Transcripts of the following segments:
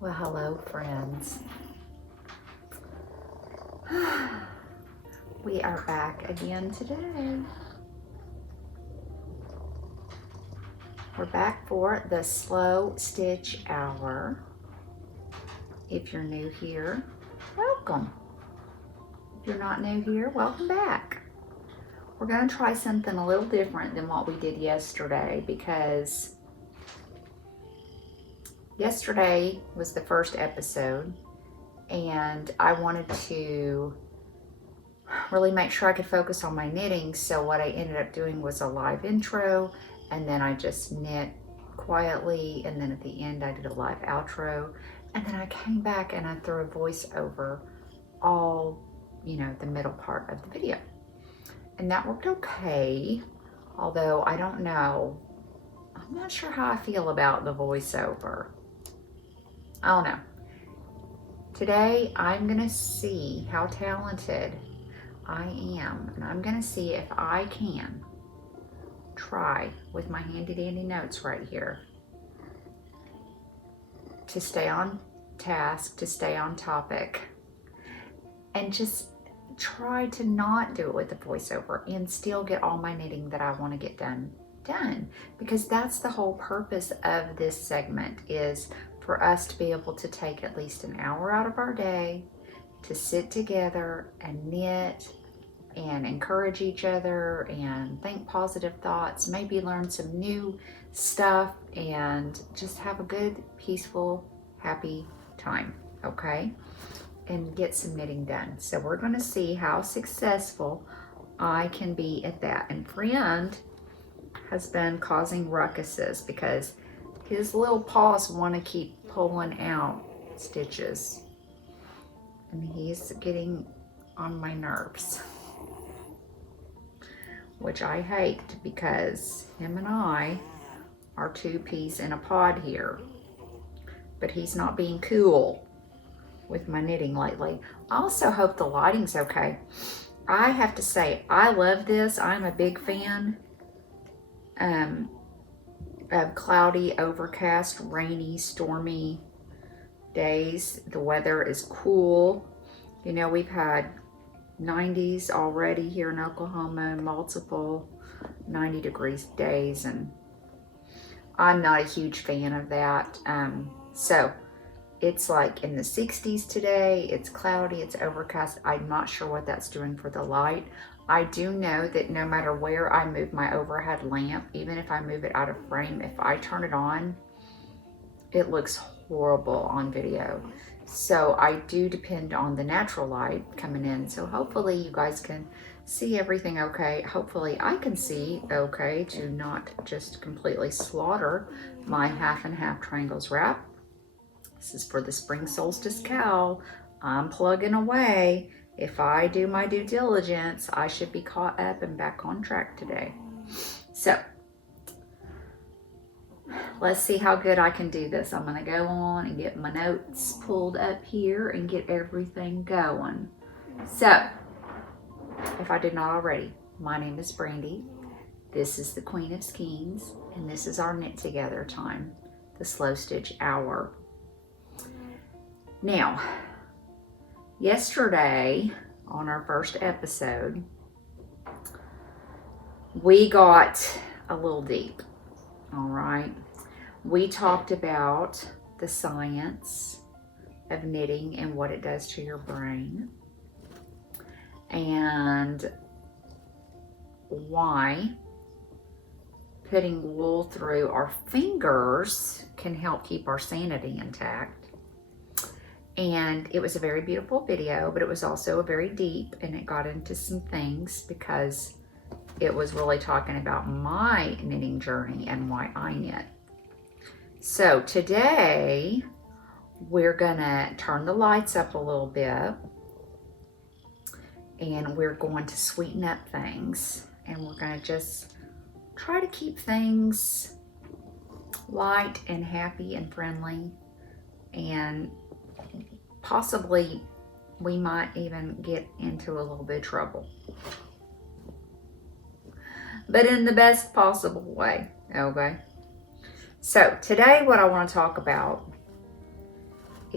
Well, hello, friends. We are back again today. We're back for the slow stitch hour. If you're new here, welcome. If you're not new here, welcome back. We're going to try something a little different than what we did yesterday because yesterday was the first episode and I wanted to really make sure I could focus on my knitting. So what I ended up doing was a live intro, and then I just knit quietly, and then at the end I did a live outro, and then I came back and I threw a voice over all, the middle part of the video. And that worked okay, although I don't know. I'm not sure how I feel about the voiceover. I don't know. Today I'm gonna see how talented I am, and I'm gonna see if I can try with my handy dandy notes right here to stay on task, to stay on topic, and just try to not do it with the voiceover and still get all my knitting that I want to get done, because that's the whole purpose of this segment, is for us to be able to take at least an hour out of our day to sit together and knit and encourage each other and think positive thoughts, maybe learn some new stuff, and just have a good, peaceful, happy time, okay? And get some knitting done. So we're gonna see how successful I can be at that. And friend has been causing ruckuses because his little paws wanna keep pulling out stitches. And he's getting on my nerves, which I hate, because him and I are two peas in a pod here. But he's not being cool with my knitting lately. I also hope the lighting's okay. I have to say, I love this. I'm a big fan of cloudy, overcast, rainy, stormy days. The weather is cool. We've had 90s already here in Oklahoma, multiple 90 degrees days, and I'm not a huge fan of that. So it's like in the 60s today. It's cloudy, it's overcast. I'm not sure what that's doing for the light. I do know that no matter where I move my overhead lamp, even if I move it out of frame, if I turn it on, it looks horrible on video. So I do depend on the natural light coming in. So hopefully you guys can see everything okay. Hopefully I can see okay to not just completely slaughter my half and half triangles wrap. This is for the spring solstice cowl. I'm plugging away. If I do my due diligence, I should be caught up and back on track today. So let's see how good I can do this. I'm gonna go on and get my notes pulled up here and get everything going. So, if I did not already, my name is Brandy. This is the Queen of Skeins, and this is our knit together time, the slow stitch hour. Now, yesterday on our first episode, we got a little deep. All right, we talked about the science of knitting and what it does to your brain, and why putting wool through our fingers can help keep our sanity intact. And it was a very beautiful video, but it was also very deep, and it got into some things because it was really talking about my knitting journey and why I knit. So today we're gonna turn the lights up a little bit, and we're going to sweeten up things, and we're gonna just try to keep things light and happy and friendly, and possibly we might even get into a little bit of trouble, but in the best possible way, okay? So today what I want to talk about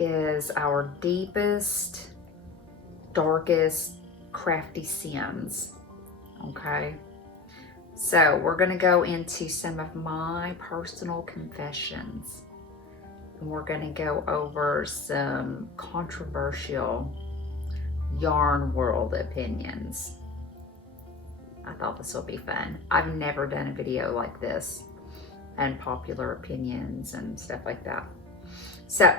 is our deepest, darkest crafty sins. Okay, so we're going to go into some of my personal confessions, and we're going to go over some controversial yarn world opinions. I thought this would be fun. I've never done a video like this, and popular opinions and stuff like that. So,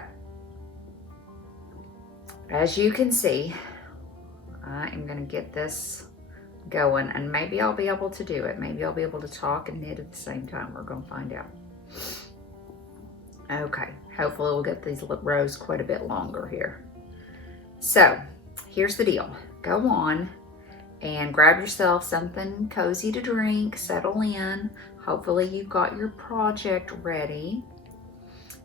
as you can see, I am going to get this going, and maybe I'll be able to do it. Maybe I'll be able to talk and knit at the same time. We're going to find out. Okay, hopefully we'll get these rows quite a bit longer here. So, here's the deal. Go on and grab yourself something cozy to drink, settle in. Hopefully you've got your project ready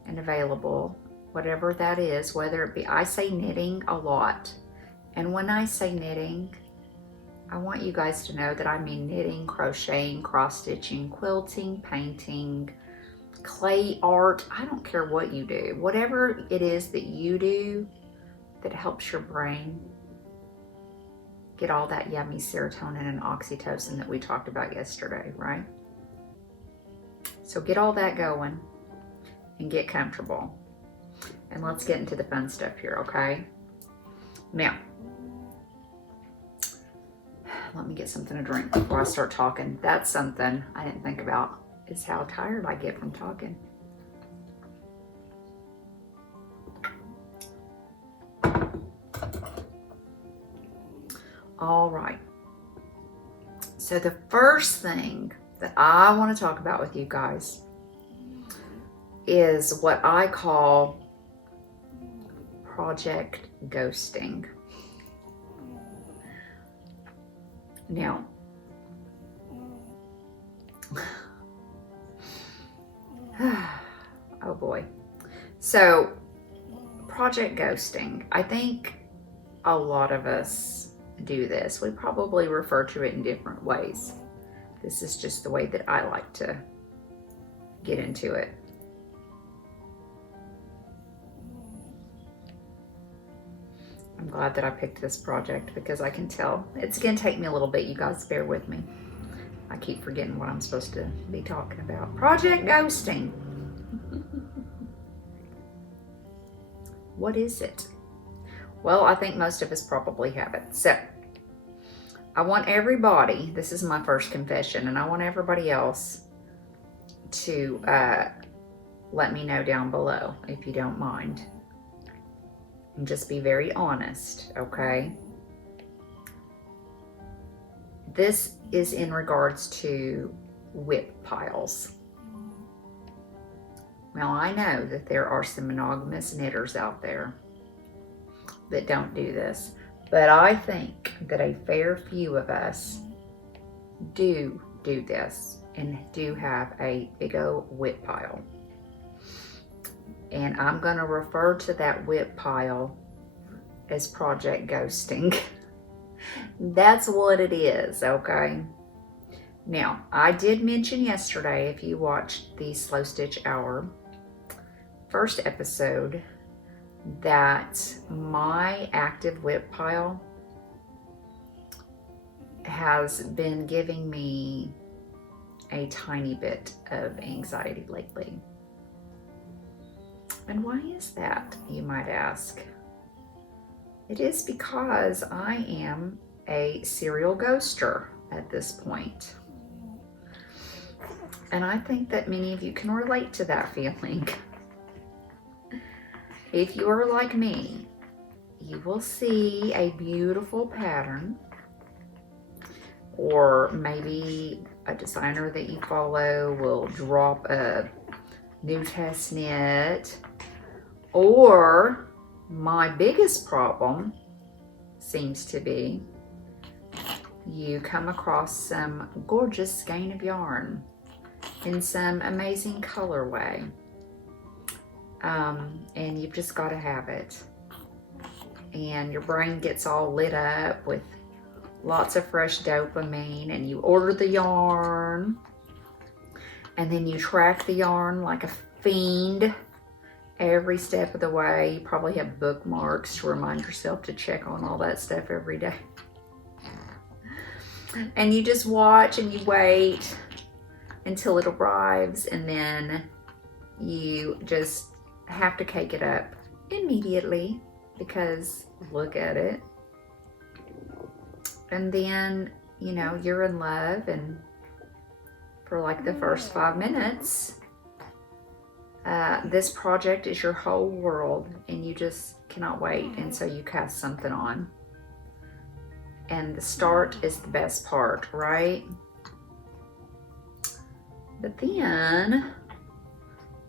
and available, whatever that is, whether it be, I say knitting a lot. And when I say knitting, I want you guys to know that I mean knitting, crocheting, cross-stitching, quilting, painting, clay art. I don't care what you do. Whatever it is that you do that helps your brain get all that yummy serotonin and oxytocin that we talked about yesterday, right? So get all that going and get comfortable. And let's get into the fun stuff here, okay? Now, let me get something to drink before I start talking. That's something I didn't think about, is how tired I get from talking. All right. So the first thing that I want to talk about with you guys is what I call project ghosting. Now, oh boy. So, project ghosting. I think a lot of us do this. We probably refer to it in different ways. This is just the way that I like to get into it. I'm glad that I picked this project because I can tell it's going to take me a little bit. You guys bear with me. I keep forgetting what I'm supposed to be talking about. Project ghosting. What is it? Well, I think most of us probably have it. So, I want everybody, this is my first confession, and I want everybody else to let me know down below, if you don't mind. And just be very honest, okay? This is in regards to whip piles. Now, I know that there are some monogamous knitters out there that don't do this, but I think that a fair few of us do this and do have a big old whip pile. And I'm going to refer to that whip pile as project ghosting. That's what it is, okay? Now, I did mention yesterday, if you watched the Slow Stitch Hour first episode, that my active whip pile has been giving me a tiny bit of anxiety lately. And why is that, you might ask? It is because I am a serial ghoster at this point. And I think that many of you can relate to that feeling. If you are like me, you will see a beautiful pattern, or maybe a designer that you follow will drop a new test knit, or my biggest problem seems to be you come across some gorgeous skein of yarn in some amazing colorway. And you've just got to have it. And your brain gets all lit up with lots of fresh dopamine, and you order the yarn, and then you track the yarn like a fiend, every step of the way. You probably have bookmarks to remind yourself to check on all that stuff every day. And you just watch and you wait until it arrives, and then you just have to cake it up immediately because look at it. And then, you know, you're in love, and for like the first 5 minutes, this project is your whole world and you just cannot wait. And so you cast something on. And the start is the best part, right? But then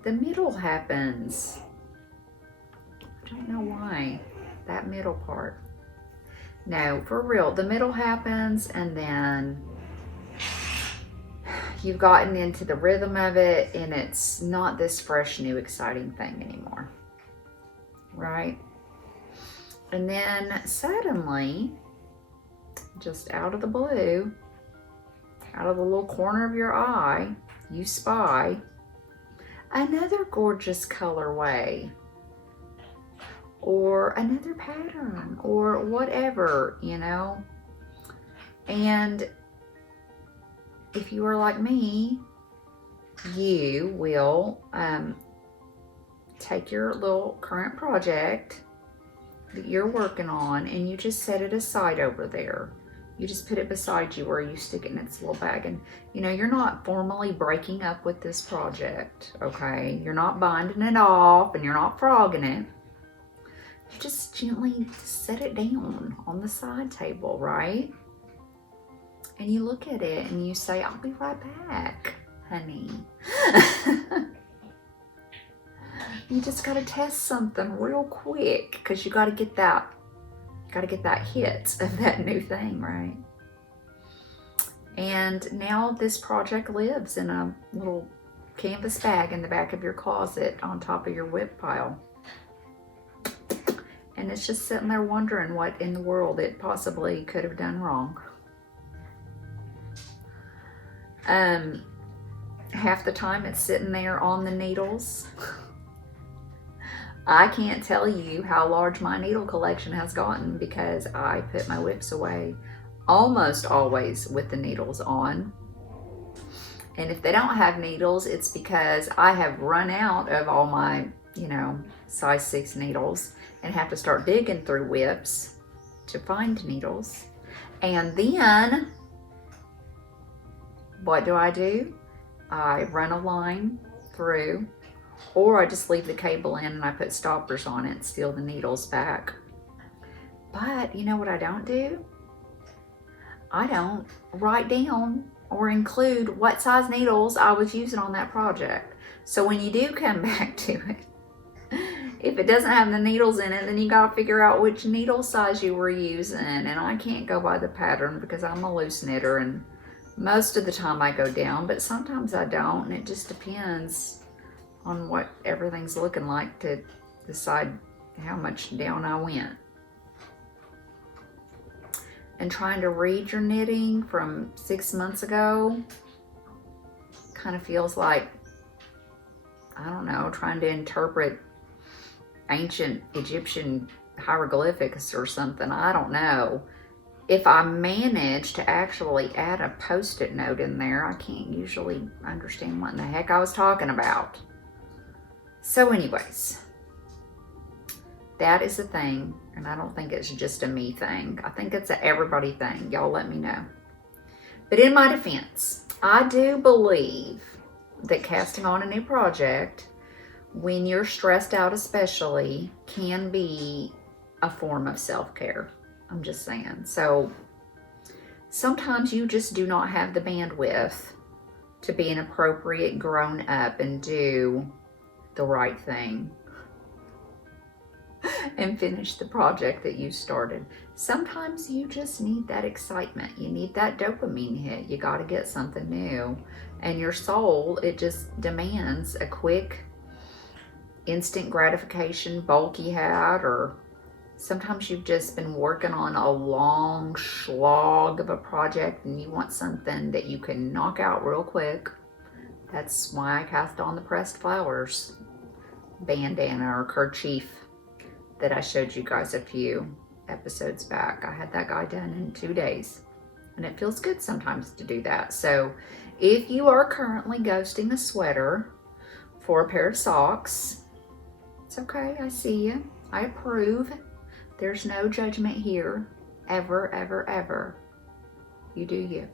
the middle happens. I don't know why, that middle part. No, for real, the middle happens, and then you've gotten into the rhythm of it, and it's not this fresh, new, exciting thing anymore, right? And then suddenly, just out of the blue, out of the little corner of your eye, you spy another gorgeous colorway or another pattern or whatever, you know. And if you are like me, you will take your little current project that you're working on and you just set it aside over there. You just put it beside you where you stick it in its little bag. And you know, you're not formally breaking up with this project, okay? You're not binding it off and you're not frogging it. You just gently set it down on the side table, right? And you look at it and you say, I'll be right back, honey. You just gotta test something real quick because you gotta get that hit of that new thing, right? And now this project lives in a little canvas bag in the back of your closet on top of your whip pile. And it's just sitting there wondering what in the world it possibly could have done wrong. Half the time it's sitting there on the needles. I can't tell you how large my needle collection has gotten because I put my whips away almost always with the needles on. And if they don't have needles, it's because I have run out of all my, you know, size 6 needles and have to start digging through whips to find needles. And then what do? I run a line through, or I just leave the cable in and I put stoppers on it and steal the needles back. But you know what I don't do? I don't write down or include what size needles I was using on that project. So when you do come back to it, if it doesn't have the needles in it, then you gotta figure out which needle size you were using. And I can't go by the pattern because I'm a loose knitter, and most of the time I go down, but sometimes I don't, and it just depends on what everything's looking like to decide how much down I went. And trying to read your knitting from 6 months ago kind of feels like, I don't know, trying to interpret ancient Egyptian hieroglyphics or something. I don't know. If I manage to actually add a post-it note in there, I can't usually understand what in the heck I was talking about. So anyways, that is a thing, and I don't think it's just a me thing. I think it's a everybody thing. Y'all let me know. But in my defense, I do believe that casting on a new project, when you're stressed out especially, can be a form of self-care. I'm just saying. So sometimes you just do not have the bandwidth to be an appropriate grown up and do the right thing and finish the project that you started. Sometimes you just need that excitement. You need that dopamine hit. You got to get something new. And your soul, it just demands a quick, instant gratification bulky hat, or sometimes you've just been working on a long slog of a project and you want something that you can knock out real quick. That's why I cast on the pressed flowers. bandana or kerchief that I showed you guys a few episodes back. I had that guy done in 2 days, and it feels good sometimes to do that. So if you are currently ghosting a sweater for a pair of socks, it's okay. I see you. I approve. There's no judgment here. Ever, ever, ever. You do you.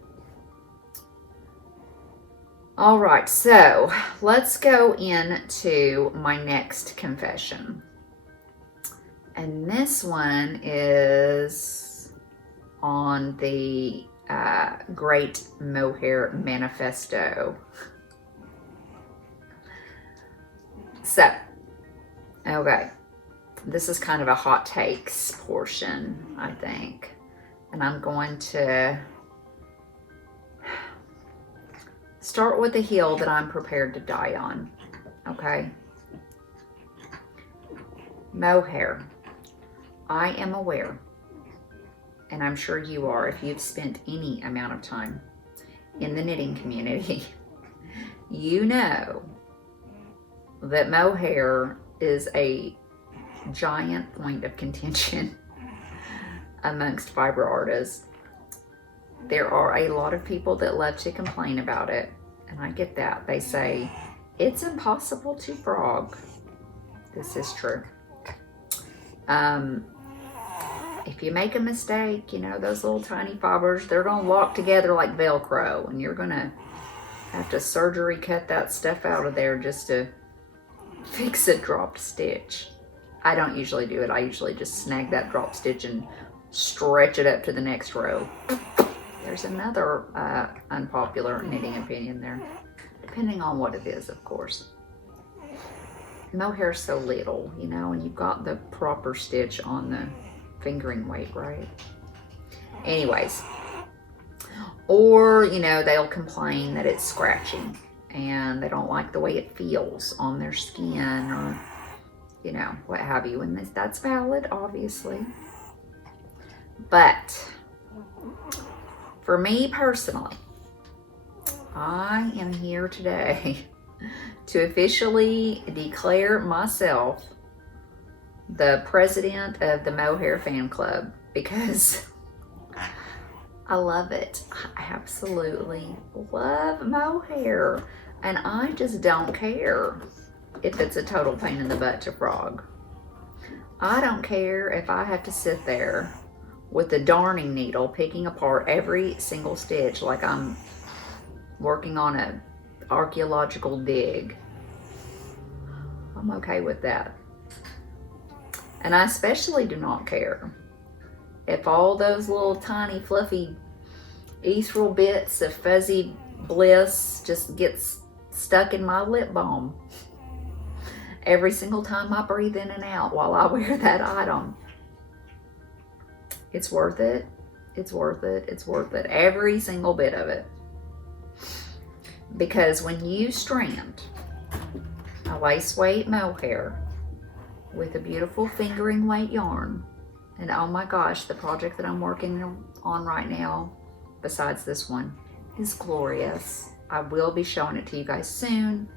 All right, so let's go into my next confession. And this one is on the Great Mohair Manifesto. So, okay, this is kind of a hot takes portion, I think. And I'm going to start with the hill that I'm prepared to die on, okay? Mohair. I am aware, and I'm sure you are if you've spent any amount of time in the knitting community. You know that mohair is a giant point of contention amongst fiber artists. There are a lot of people that love to complain about it, and I get that. They say, it's impossible to frog. This is true. If you make a mistake, you know, those little tiny fibers, they're going to lock together like Velcro, and you're going to have to surgery cut that stuff out of there just to fix a dropped stitch. I don't usually do it. I usually just snag that dropped stitch and stretch it up to the next row. There's another unpopular knitting opinion there, depending on what it is, of course. Mohair's so little, you know, and you've got the proper stitch on the fingering weight, right? Anyways, or, you know, they'll complain that it's scratching and they don't like the way it feels on their skin or, you know, what have you. And that's valid, obviously. But for me personally, I am here today to officially declare myself the president of the Mohair fan club, because I love it. I absolutely love mohair, and I just don't care if it's a total pain in the butt to frog. I don't care if I have to sit there with the darning needle picking apart every single stitch like I'm working on a archaeological dig. I'm okay with that. And I especially do not care if all those little tiny fluffy ethereal bits of fuzzy bliss just gets stuck in my lip balm every single time I breathe in and out while I wear that item. It's worth it. It's worth it. It's worth it. Every single bit of it. Because when you strand a lace weight mohair with a beautiful fingering weight yarn, and oh my gosh, the project that I'm working on right now, besides this one, is glorious. I will be showing it to you guys soon.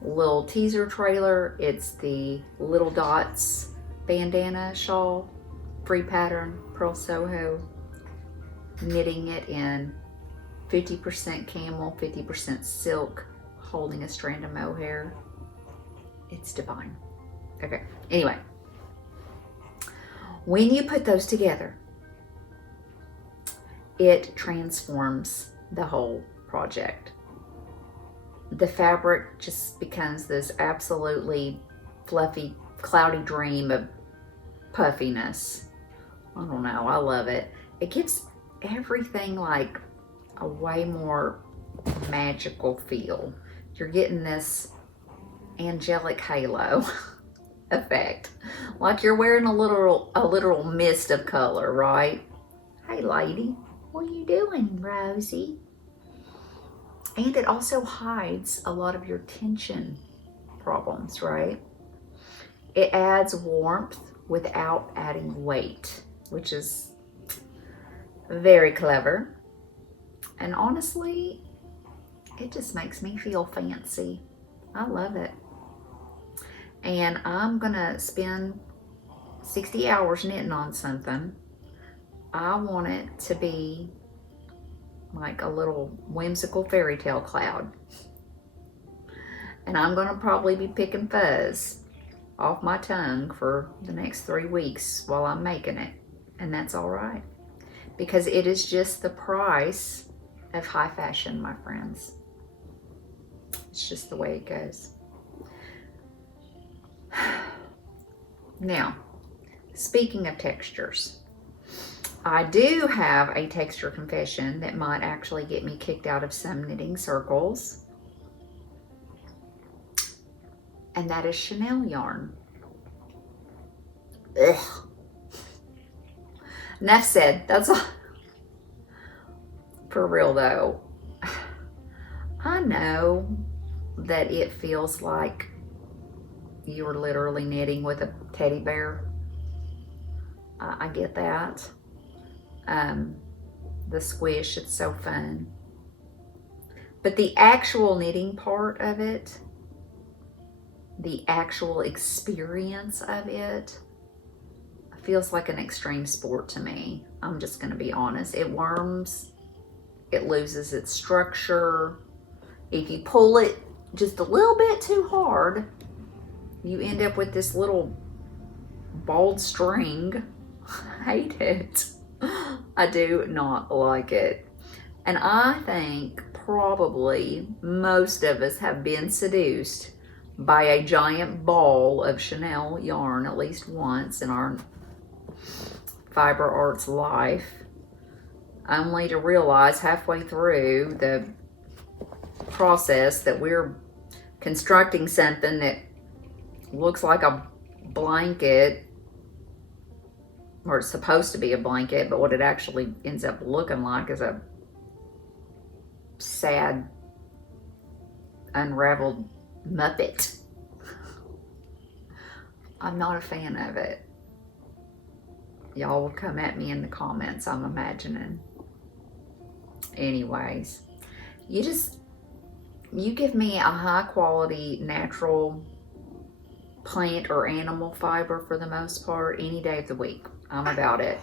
Little teaser trailer. It's the Little Dots bandana shawl, free pattern, Purl Soho. Knitting it in 50% camel, 50% silk, holding a strand of mohair. It's divine. Okay, anyway. When you put those together, it transforms the whole project. The fabric just becomes this absolutely fluffy, cloudy dream of puffiness. I don't know, I love it. It gives everything like a way more magical feel. You're getting this angelic halo effect, like you're wearing a literal mist of color, right? Hey lady, what are you doing, Rosie? And it also hides a lot of your tension problems, right? It adds warmth without adding weight, which is very clever. And honestly, it just makes me feel fancy. I love it. and I'm gonna spend 60 hours knitting on something, I want it to be like a little whimsical fairy tale cloud. And I'm gonna probably be picking fuzz off my tongue for the next 3 weeks while I'm making it. And that's all right, because it is just the price of high fashion, my friends. It's just the way it goes. Now, speaking of textures, I do have a texture confession that might actually get me kicked out of some knitting circles. And that is Chanel yarn. Ugh. Enough said. That's all. For real though, I know that it feels like you're literally knitting with a teddy bear. I get that. The squish, it's so fun. But the actual knitting part of it, the actual experience of it, feels like an extreme sport to me. I'm just gonna be honest. It worms, it loses its structure. If you pull it just a little bit too hard, you end up with this little balled string. I hate it. I do not like it. And I think probably most of us have been seduced by a giant ball of Chanel yarn at least once in our fiber arts life, only to realize halfway through the process that we're constructing something that looks like a blanket, or it's supposed to be a blanket, but what it actually ends up looking like is a sad, unraveled Muppet. I'm not a fan of it. Y'all will come at me in the comments, I'm imagining. Anyways, you give me a high quality natural plant or animal fiber for the most part any day of the week. I'm about it.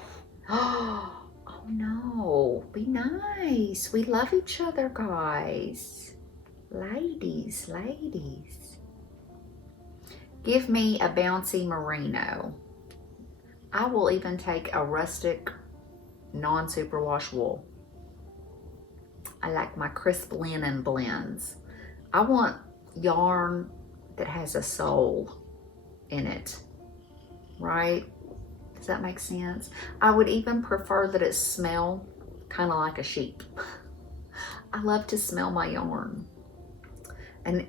Oh no, be nice. We love each other, guys. Ladies. Give me a bouncy merino. I will even take a rustic non-superwash wool. I like my crisp linen blends. I want yarn that has a soul in it, right? Does that make sense? I would even prefer that it smell kind of like a sheep. I love to smell my yarn. And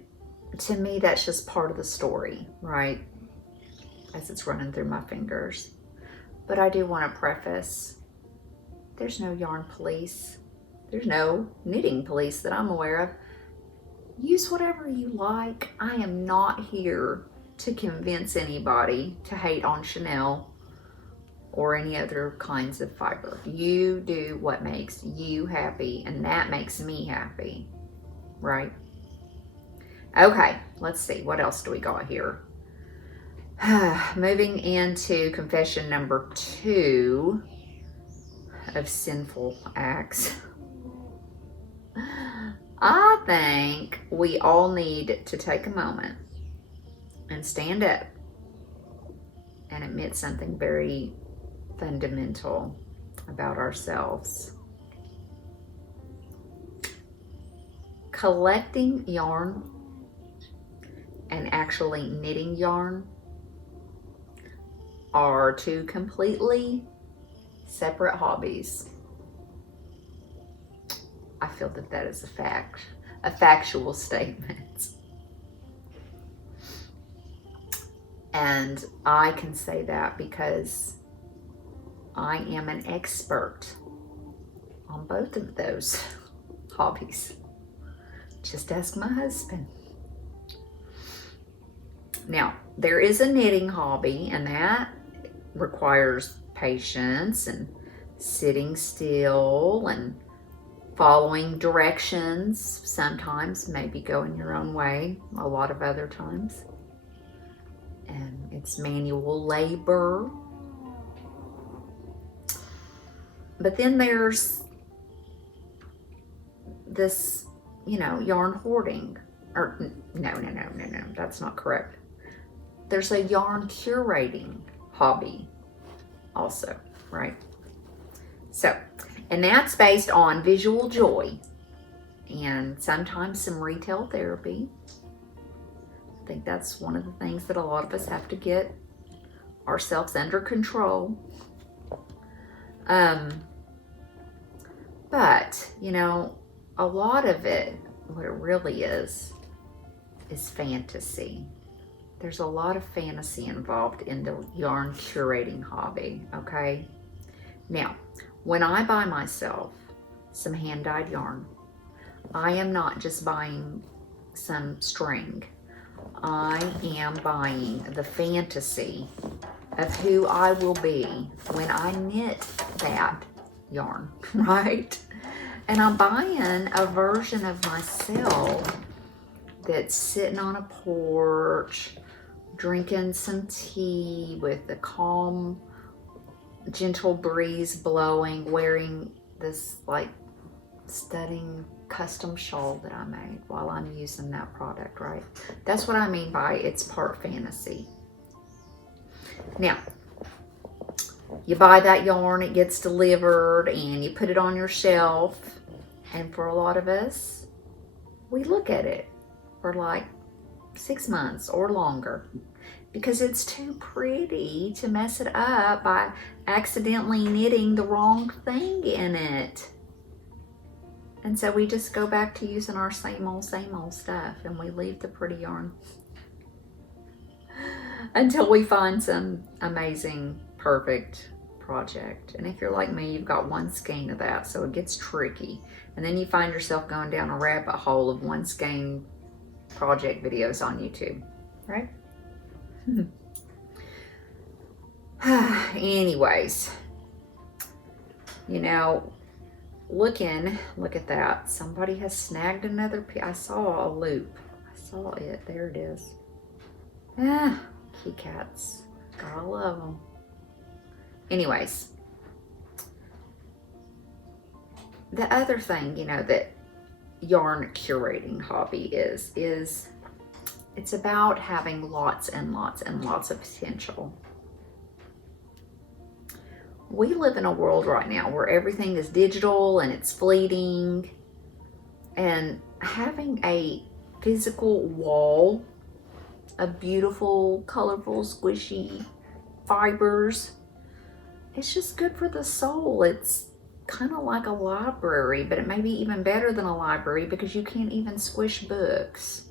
to me, that's just part of the story, right? As it's running through my fingers. But I do want to preface, there's no yarn police. There's no knitting police that I'm aware of. Use whatever you like. I am not here to convince anybody to hate on Chanel or any other kinds of fiber. You do what makes you happy, and that makes me happy, right? Okay, let's see. What else do we got here? Moving into confession number 2 of sinful acts. I think we all need to take a moment and stand up and admit something very fundamental about ourselves. Collecting yarn and actually knitting yarn are 2 completely separate hobbies. I feel that that is a factual statement. And I can say that because I am an expert on both of those hobbies. Just ask my husband. Now, there is a knitting hobby, and that requires patience and sitting still and following directions. Sometimes maybe going your own way, a lot of other times. It's manual labor. But then there's this, you know, yarn hoarding. Or no, that's not correct. There's a yarn curating hobby also, right? So, and that's based on visual joy and sometimes some retail therapy. I think that's one of the things that a lot of us have to get ourselves under control. But, you know, a lot of it, what it really is fantasy. There's a lot of fantasy involved in the yarn curating hobby, okay? Now, when I buy myself some hand-dyed yarn, I am not just buying some string. I am buying the fantasy of who I will be when I knit that yarn, right? And I'm buying a version of myself that's sitting on a porch, drinking some tea with a calm, gentle breeze blowing, wearing this like stunning custom shawl that I made while I'm using that product, right? That's what I mean by it's part fantasy. Now, you buy that yarn, it gets delivered, and you put it on your shelf. And for a lot of us, we look at it for like 6 months or longer because it's too pretty to mess it up by accidentally knitting the wrong thing in it. And so we just go back to using our same old stuff, and we leave the pretty yarn until we find some amazing, perfect project. And if you're like me, you've got one skein of that, so it gets tricky. And then you find yourself going down a rabbit hole of one skein project videos on YouTube, right? Anyways, you know, look at that. Somebody has snagged another piece. I saw a loop. I saw it. There it is. Ah, kitty cats. Gotta love them. Anyways, the other thing, you know, that yarn curating hobby is it's about having lots and lots and lots of potential. We live in a world right now where everything is digital and it's fleeting, and having a physical wall of beautiful, colorful, squishy fibers, it's just good for the soul. It's kind of like a library, but it may be even better than a library because you can't even squish books.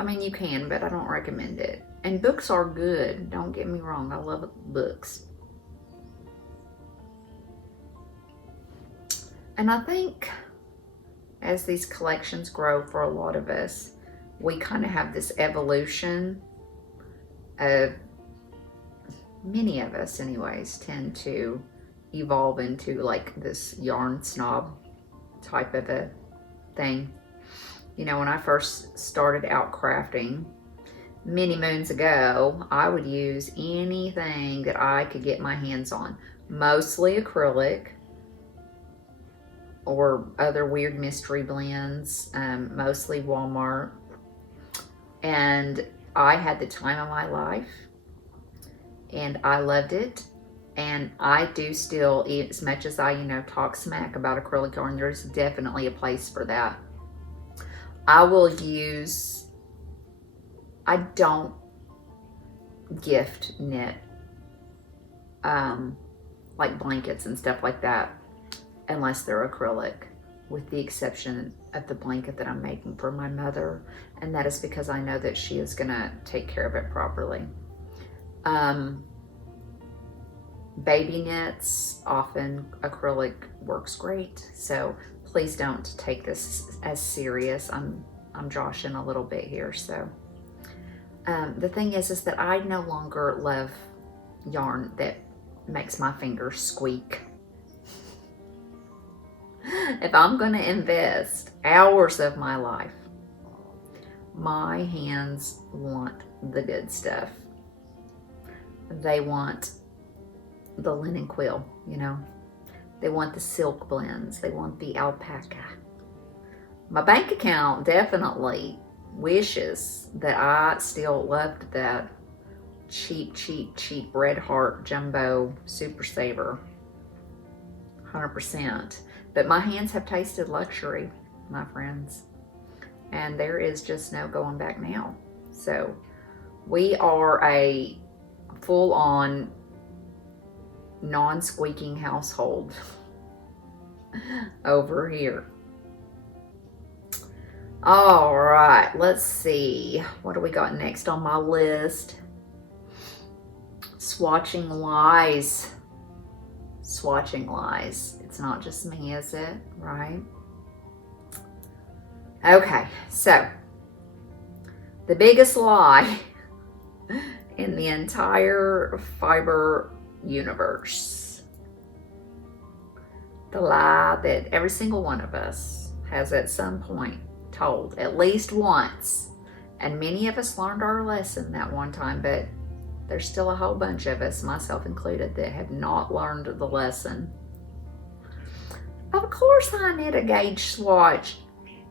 I mean, you can, but I don't recommend it. And books are good, don't get me wrong. I love books. And I think as these collections grow for a lot of us, we kind of have this evolution of, many of us anyways, tend to evolve into like this yarn snob type of a thing. You know, when I first started out crafting many moons ago, I would use anything that I could get my hands on, mostly acrylic or other weird mystery blends, mostly Walmart. And I had the time of my life and I loved it. And I do still, as much as I, you know, talk smack about acrylic yarn, there's definitely a place for that. I will use, I don't gift knit, like blankets and stuff like that, unless they're acrylic, with the exception of the blanket that I'm making for my mother. And that is because I know that she is gonna take care of it properly. Baby knits, often acrylic works great. So please don't take this as serious. I'm joshing a little bit here. So the thing is that I no longer love yarn that makes my fingers squeak. If I'm going to invest hours of my life, my hands want the good stuff. they want the linen quill, you know. They want the silk blends. They want the alpaca. My bank account definitely wishes that I still loved that cheap Red Heart Jumbo Super Saver. 100%. But my hands have tasted luxury, my friends. And there is just no going back now. So we are a full-on non-squeaking household over here. All right, let's see. What do we got next on my list? Swatching lies. Swatching lies. It's not just me, is it? Right? Okay, so the biggest lie in the entire fiber universe. The lie that every single one of us has at some point told at least once, and many of us learned our lesson that one time, but there's still a whole bunch of us, myself included, that have not learned the lesson. Of course I need a gauge swatch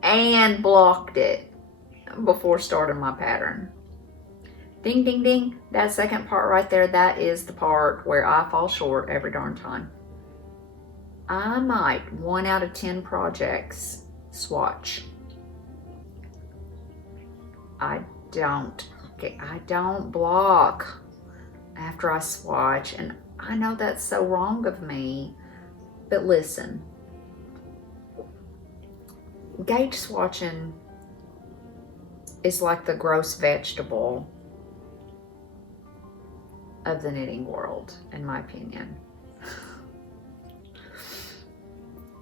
and blocked it before starting my pattern. Ding, ding, ding. That second part right there, that is the part where I fall short every darn time. I might 1 out of 10 projects swatch. I don't block after I swatch, and I know that's so wrong of me, but listen, gauge swatching is like the gross vegetable of the knitting world, in my opinion.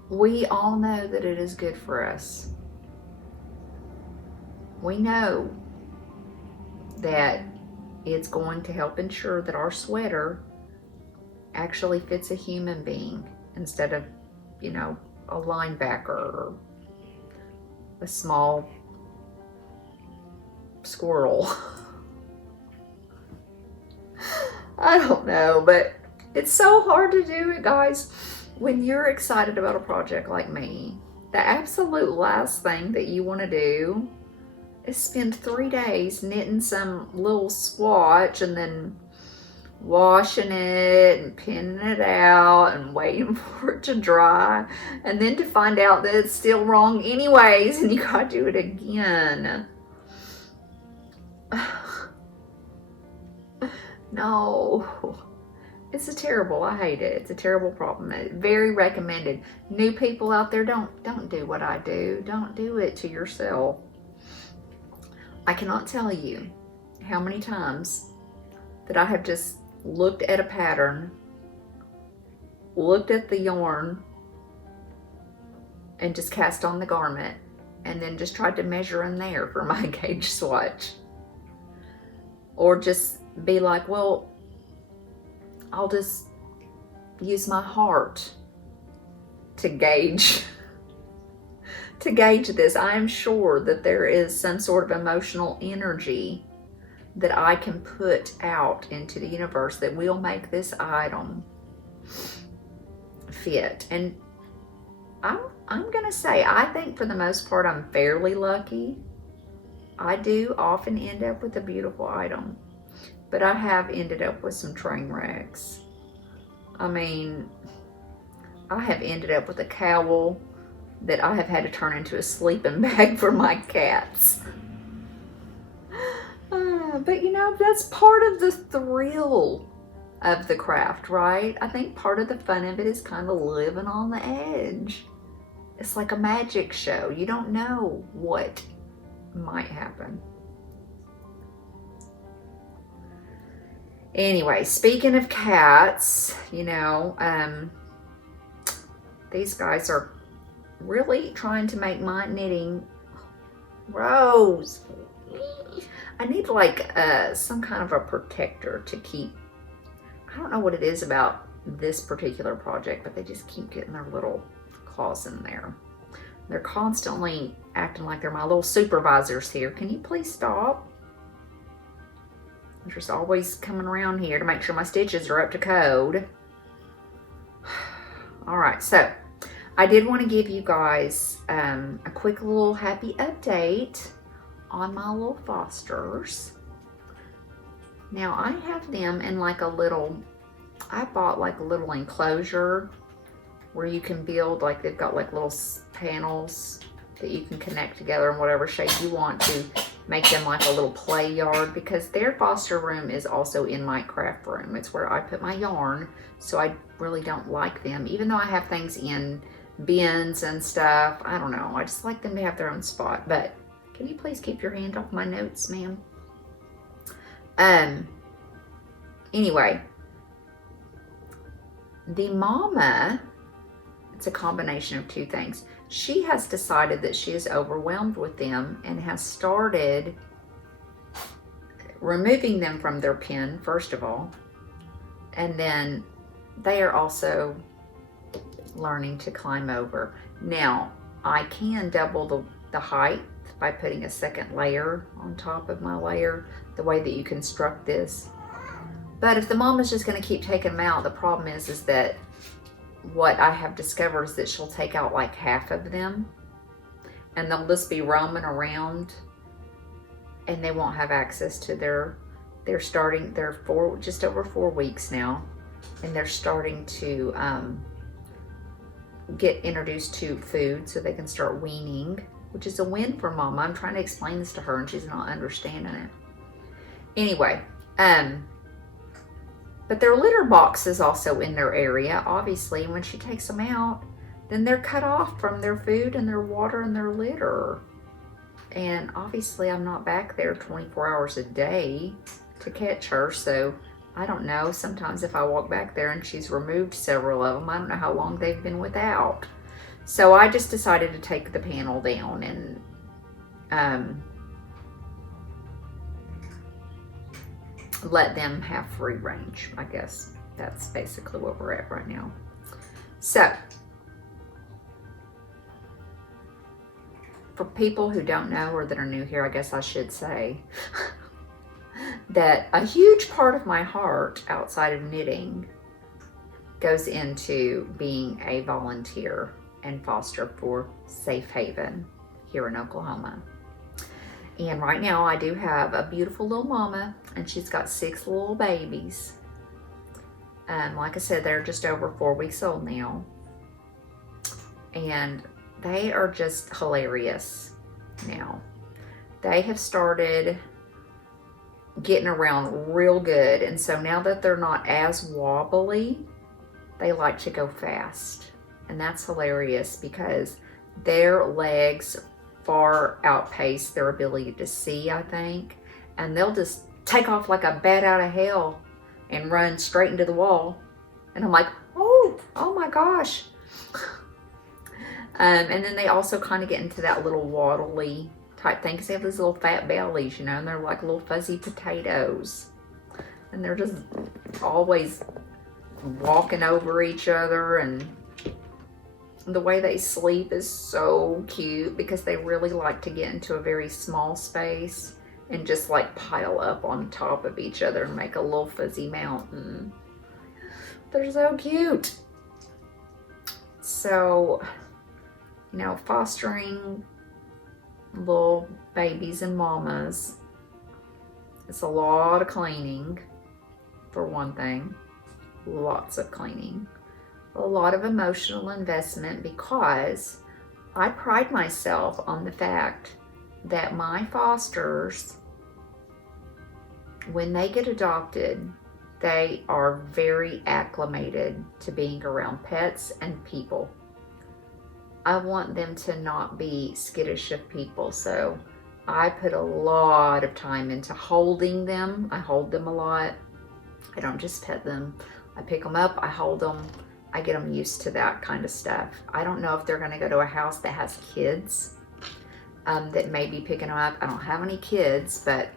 We all know that it is good for us. We know that it's going to help ensure that our sweater actually fits a human being instead of, you know, a linebacker or a small squirrel. I don't know, but it's so hard to do it, guys. When you're excited about a project like me, the absolute last thing that you want to do is spend 3 days knitting some little swatch and then washing it and pinning it out and waiting for it to dry, and then to find out that it's still wrong anyways and you gotta do it again. No, it's terrible. I hate it. It's a terrible problem. Very recommended. New people out there, don't do what I do. Don't do it to yourself. I cannot tell you how many times that I have just looked at a pattern, looked at the yarn, and just cast on the garment, and then just tried to measure in there for my gauge swatch. Or just be like, well, I'll just use my heart to gauge this. I am sure that there is some sort of emotional energy that I can put out into the universe that will make this item fit. And I'm gonna say, I think for the most part I'm fairly lucky. I do often end up with a beautiful item, but I have ended up with some train wrecks. I mean, I have ended up with a cowl that I have had to turn into a sleeping bag for my cats. But you know, that's part of the thrill of the craft, right? I think part of the fun of it is kind of living on the edge. It's like a magic show. You don't know what might happen. Anyway, speaking of cats, you know, these guys are really trying to make my knitting gross. I need like some kind of a protector to keep, I don't know what it is about this particular project, but they just keep getting their little claws in there. They're constantly acting like they're my little supervisors here. Can you please stop? I'm just always coming around here to make sure my stitches are up to code. All right, so I did want to give you guys a quick little happy update on my little Fosters. Now I have them in like a little, I bought like a little enclosure where you can build, like they've got like little panels that you can connect together in whatever shape you want to make them like a little play yard, because their foster room is also in my craft room. It's where I put my yarn, so I really don't like them, even though I have things in bins and stuff. I don't know, I just like them to have their own spot. But can you please keep your hand off my notes, ma'am? Anyway, the mama, it's a combination of two things. She has decided that she is overwhelmed with them and has started removing them from their pen, first of all. And then they are also learning to climb over. Now, I can double the height by putting a second layer on top of my layer, the way that you construct this. But if the mom is just going to keep taking them out, the problem is that what I have discovered is that she'll take out like half of them and they'll just be roaming around and they won't have access to they're just over 4 weeks now, and they're starting to get introduced to food so they can start weaning, which is a win for Mama. I'm trying to explain this to her and she's not understanding it. Anyway, but their litter box is also in their area, obviously. When she takes them out, then they're cut off from their food and their water and their litter. And obviously I'm not back there 24 hours a day to catch her, so I don't know. Sometimes if I walk back there and she's removed several of them, I don't know how long they've been without. So I just decided to take the panel down and let them have free range. I guess that's basically where we're at right now. So for people who don't know or that are new here, I guess I should say that a huge part of my heart outside of knitting goes into being a volunteer and foster for Safe Haven here in Oklahoma. And right now I do have a beautiful little mama, and she's got 6 little babies. Like I said, they're just over 4 weeks old now. And they are just hilarious now. They have started getting around real good. And so now that they're not as wobbly, they like to go fast. And that's hilarious because their legs far outpace their ability to see, I think. And they'll just take off like a bat out of hell and run straight into the wall. And I'm like, oh my gosh. And then they also kind of get into that little waddly type thing because they have these little fat bellies, you know, and they're like little fuzzy potatoes. And they're just always walking over each other, and the way they sleep is so cute because they really like to get into a very small space and just like pile up on top of each other and make a little fuzzy mountain. They're so cute. So, you know, fostering little babies and mamas, it's a lot of cleaning, for one thing. Lots of cleaning. A lot of emotional investment, because I pride myself on the fact that my fosters, when they get adopted, they are very acclimated to being around pets and people. I want them to not be skittish of people, so I put a lot of time into holding them. I hold them a lot. I don't just pet them. I pick them up, I hold them, I get them used to that kind of stuff. I don't know if they're gonna go to a house that has kids that may be picking them up. I don't have any kids, but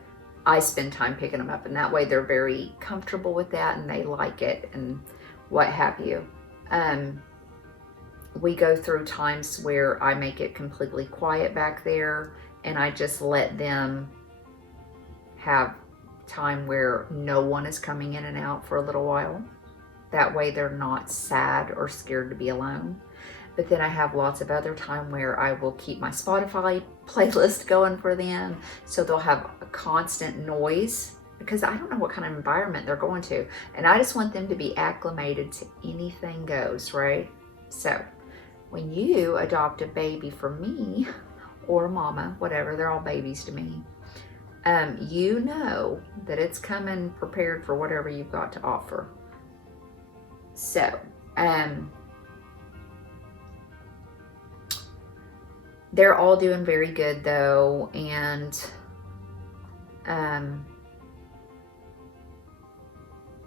I spend time picking them up, and that way they're very comfortable with that and they like it and what have you. We go through times where I make it completely quiet back there and I just let them have time where no one is coming in and out for a little while. That way they're not sad or scared to be alone. But then I have lots of other time where I will keep my Spotify playlist going for them. So they'll have a constant noise because I don't know what kind of environment they're going to. And I just want them to be acclimated to anything goes, right? So when you adopt a baby from me or mama, whatever, they're all babies to me. You know that it's coming prepared for whatever you've got to offer. So, they're all doing very good though, and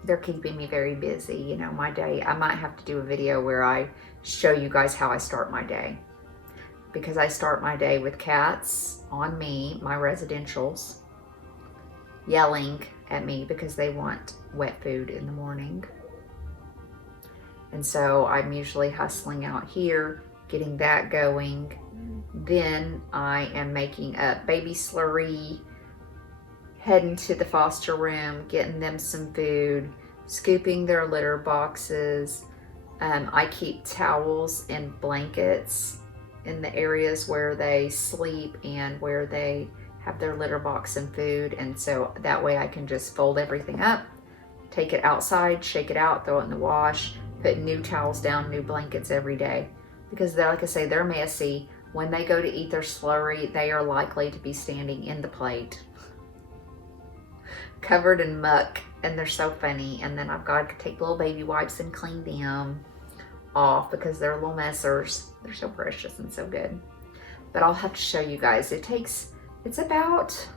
they're keeping me very busy. You know, my day, I might have to do a video where I show you guys how I start my day, because I start my day with cats on me, my residentials, yelling at me because they want wet food in the morning. And so I'm usually hustling out here, getting that going. Then I am making up baby slurry, heading to the foster room, getting them some food, scooping their litter boxes. I keep towels and blankets in the areas where they sleep and where they have their litter box and food. And so that way I can just fold everything up, take it outside, shake it out, throw it in the wash, put new towels down, new blankets every day. Because they're, like I say, they're messy. When they go to eat their slurry, they are likely to be standing in the plate, covered in muck, and they're so funny. And then I've got to take little baby wipes and clean them off because they're little messers. They're so precious and so good. But I'll have to show you guys. It's about,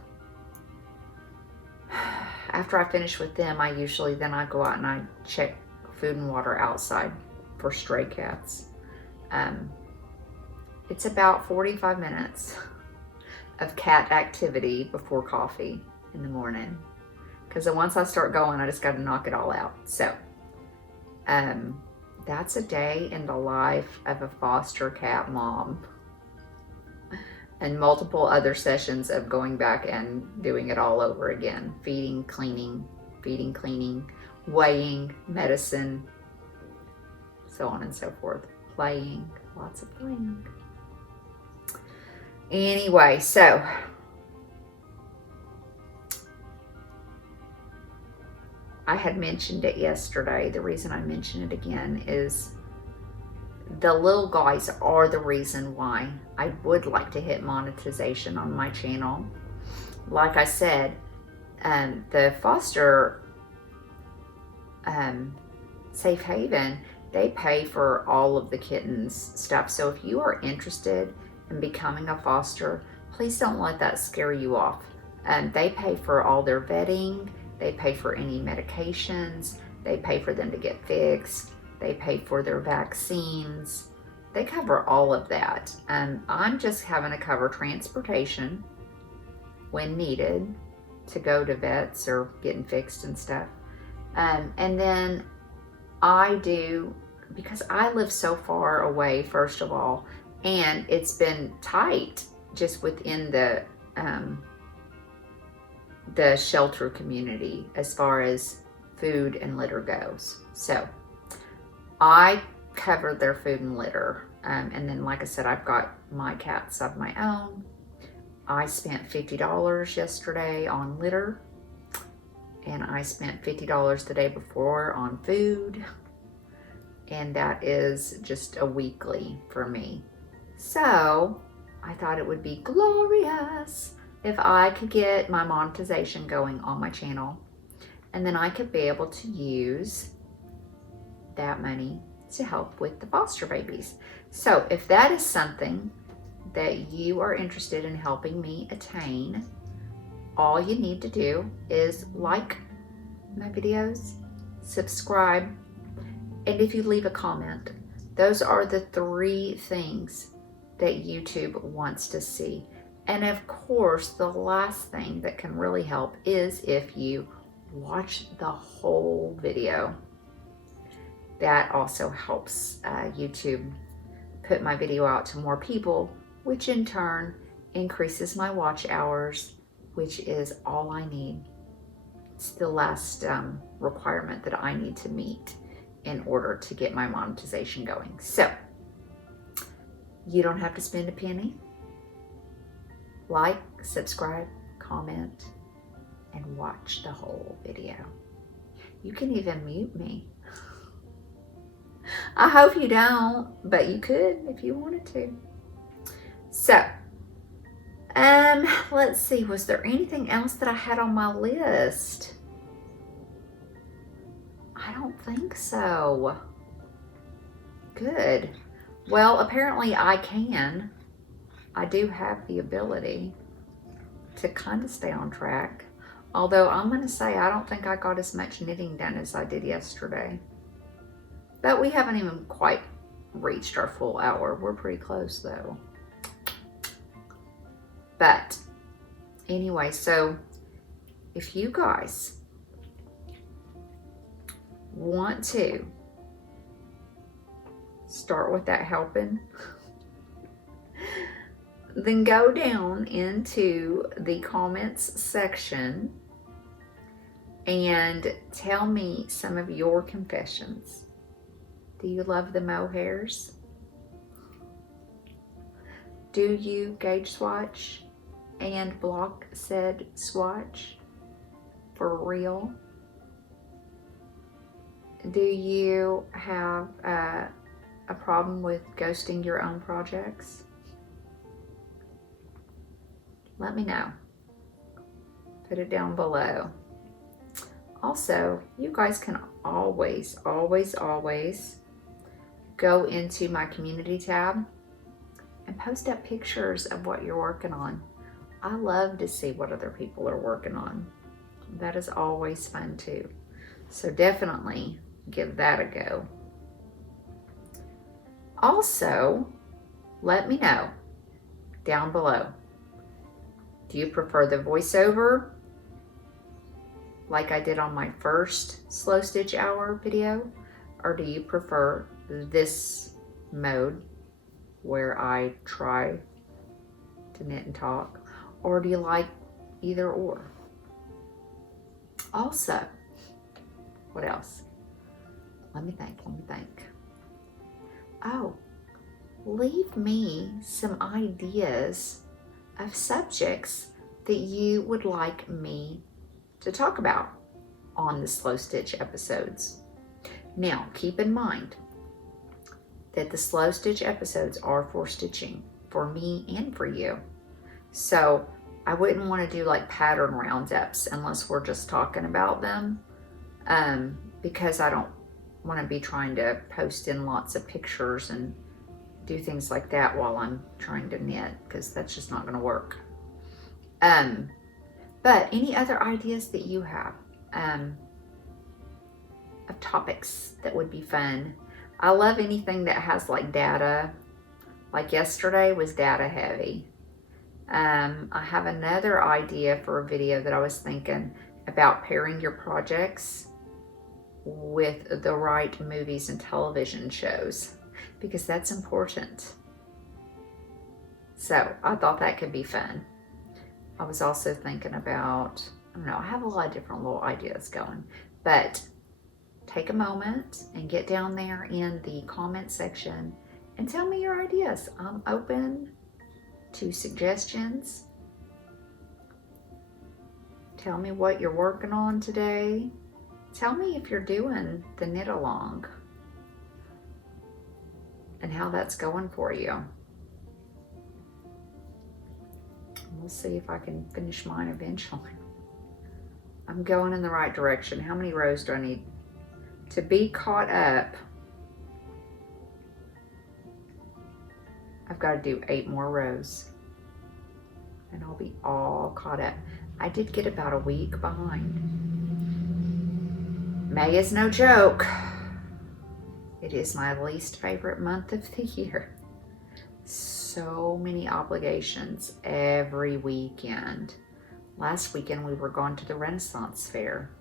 after I finish with them, I go out and I check food and water outside for stray cats. It's about 45 minutes of cat activity before coffee in the morning. Because once I start going, I just got to knock it all out. So, that's a day in the life of a foster cat mom. And multiple other sessions of going back and doing it all over again. Feeding, cleaning, weighing, medicine, so on and so forth. Playing, lots of playing. Anyway, so I had mentioned it yesterday. The reason I mention it again is the little guys are the reason why I would like to hit monetization on my channel. Like I said, the foster safe haven, they pay for all of the kittens stuff. So if you are interested in becoming a foster, please don't let that scare you off. They pay for all their vetting. They pay for any medications. They pay for them to get fixed. They pay for their vaccines. They cover all of that. I'm just having to cover transportation when needed to go to vets or getting fixed and stuff. And then I do, because I live so far away, first of all, and it's been tight just within the shelter community as far as food and litter goes. So I cover their food and litter. And then, like I said, I've got my cats of my own. I spent $50 yesterday on litter, and I spent $50 the day before on food, and that is just a weekly for me. So I thought it would be glorious if I could get my monetization going on my channel, and then I could be able to use that money to help with the foster babies. So if that is something that you are interested in helping me attain, all you need to do is like my videos, subscribe, and if you leave a comment. Those are the 3 things that YouTube wants to see. And of course, the last thing that can really help is if you watch the whole video. That also helps YouTube put my video out to more people, which in turn increases my watch hours, which is all I need. It's the last requirement that I need to meet in order to get my monetization going. So you don't have to spend a penny. Like, subscribe, comment, and watch the whole video. You can even mute me. I hope you don't, but you could if you wanted to. So, let's see, was there anything else that I had on my list? I don't think so. Good. Well, apparently I do have the ability to kind of stay on track. Although I'm going to say I don't think I got as much knitting done as I did yesterday. But we haven't even quite reached our full hour. We're pretty close though. But anyway, so if you guys want to start with that helping, then go down into the comments section and tell me some of your confessions. Do you love the mohairs? Do you gauge swatch and block said swatch for real? Do you have a problem with ghosting your own projects? Let me know. Put it down below. Also, you guys can always go into my community tab and post up pictures of what you're working on. I love to see what other people are working on. That is always fun too. So definitely give that a go. Also, let me know down below. Do you prefer the voiceover like I did on my first slow stitch hour video? Or do you prefer this mode where I try to knit and talk? Or do you like either or? Also, what else? Let me think. Oh, leave me some ideas of subjects that you would like me to talk about on the slow stitch episodes. Now, keep in mind that the slow stitch episodes are for stitching, for me and for you. So I wouldn't want to do like pattern roundups unless we're just talking about them, because I don't want to be trying to post in lots of pictures and do things like that while I'm trying to knit, because that's just not going to work. But any other ideas that you have of topics that would be fun? I love anything that has like data. Like yesterday was data heavy. I have another idea for a video that I was thinking about pairing your projects with the right movies and television shows, because that's important. So I thought that could be fun. I was also thinking about, I don't know, I have a lot of different little ideas going, but take a moment and get down there in the comment section and tell me your ideas. I'm open to suggestions. Tell me what you're working on today. Tell me if you're doing the knit along and how that's going for you. We'll see if I can finish mine eventually. I'm going in the right direction. How many rows do I need to be caught up? I've got to do 8 more rows and I'll be all caught up. I did get about a week behind. May is no joke. It is my least favorite month of the year. So many obligations every weekend. Last weekend we were going to the Renaissance Fair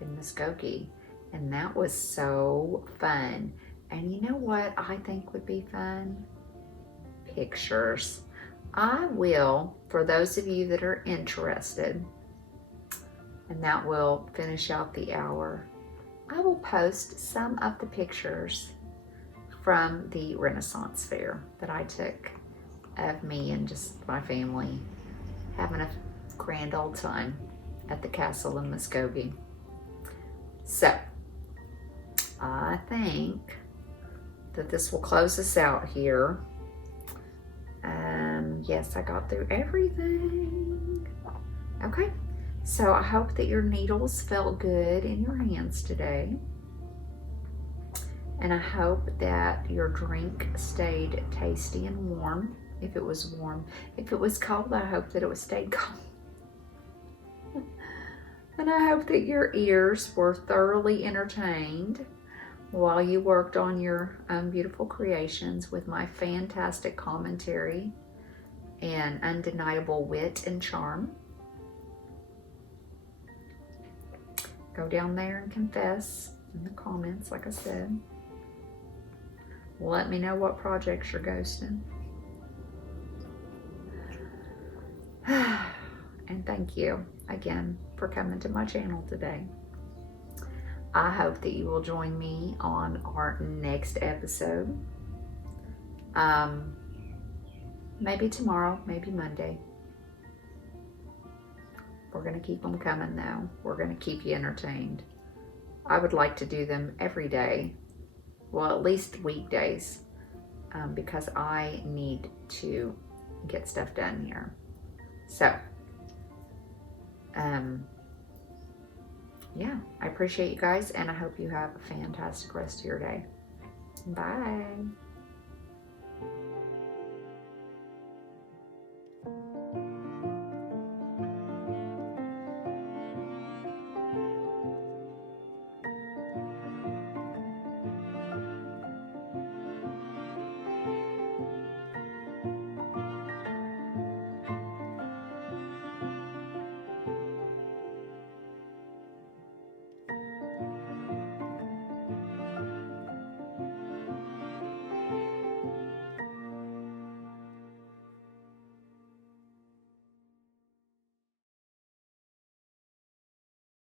in Muskogee, and that was so fun. And you know what I think would be fun? Pictures. I will, for those of you that are interested, and that will finish out the hour. I will post some of the pictures from the Renaissance Fair that I took of me and just my family having a grand old time at the castle in Muskogee. So I think that this will close us out here. Yes, I got through everything. Okay, so I hope that your needles felt good in your hands today. And I hope that your drink stayed tasty and warm, if it was warm. If it was cold, I hope that it was stayed cold. And I hope that your ears were thoroughly entertained while you worked on your beautiful creations with my fantastic commentary and undeniable wit and charm. Go down there and confess in the comments, like I said. Let me know what projects you're ghosting. And thank you again for coming to my channel today. I hope that you will join me on our next episode. Maybe tomorrow, maybe Monday. We're gonna keep them coming though. We're gonna keep you entertained. I would like to do them every day. Well, at least weekdays, because I need to get stuff done here. So, yeah, I appreciate you guys, and I hope you have a fantastic rest of your day. Bye.